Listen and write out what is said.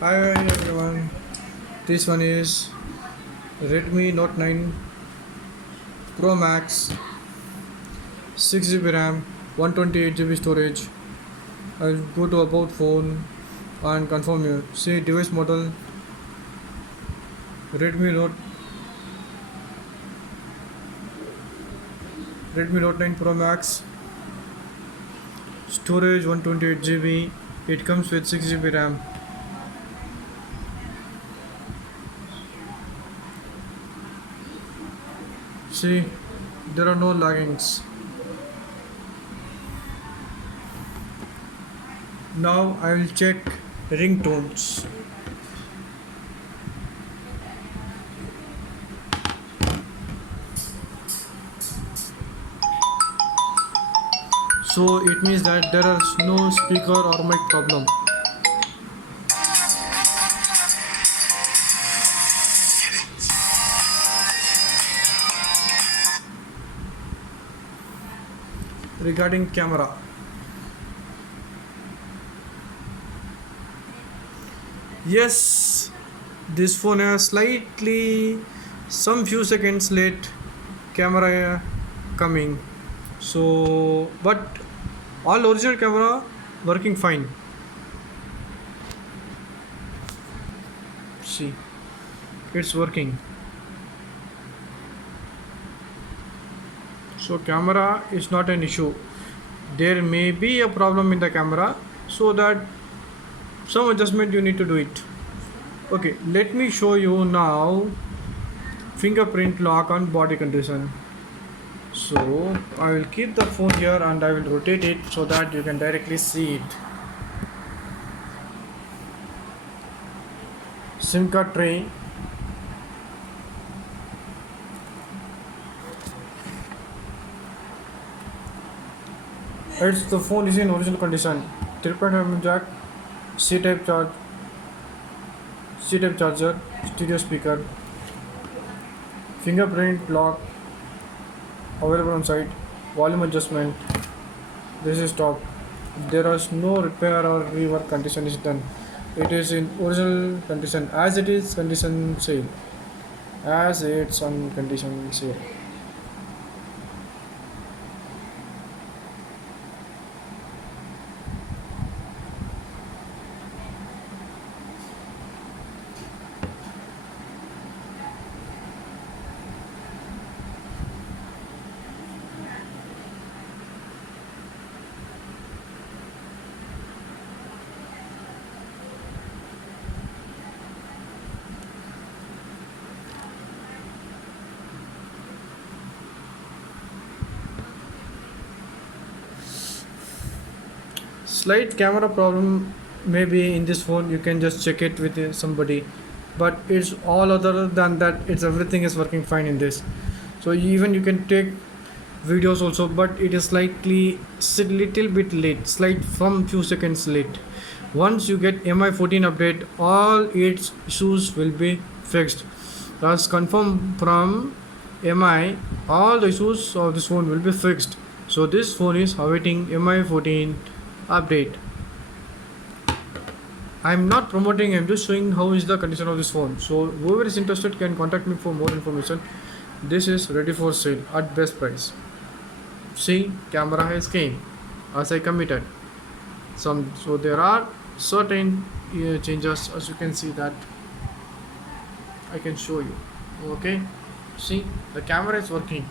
Hi everyone, this one is Redmi Note 9 Pro Max, 6 GB RAM, 128 GB storage. I'll go to about phone and confirm you. See device model Redmi Note Redmi Note 9 Pro Max, storage 128 GB. It comes with 6 GB RAM. See, there are no laggings. Now I will check ringtones. So it means that there is no speaker or mic problem. Regarding camera, yes, this phone has slightly some few seconds late camera coming. So but all original camera working fine. See, it's working. So camera is not an issue. There may be a problem in the camera, so that some adjustment you need to do it. Okay, let me show you now fingerprint lock on body condition. So I will keep the phone here and I will rotate it so that you can directly see it. SIM card tray. The phone is in original condition. 3.5mm jack, C-type charger, stereo speaker, fingerprint lock available on site, volume adjustment. This is top. There is no repair or rework condition is done. It is in original condition as it is condition sale. As it's on condition sale. Slight camera problem may be in this phone. You can just check it with somebody, but it's all other than that. It's everything is working fine in this. So even you can take videos also, but it is slightly little bit late, slight from few seconds late. Once you get MI 14 update, all its issues will be fixed. As confirmed from MI, all the issues of this phone will be fixed. So this phone is awaiting MI 14 update. I'm not promoting, I'm just showing how is the condition of this phone. So whoever is interested can contact me for more information. This is ready for sale at best price. See, camera has came as I committed. So there are certain changes, as you can see that I can show you. Okay, see, the camera is working.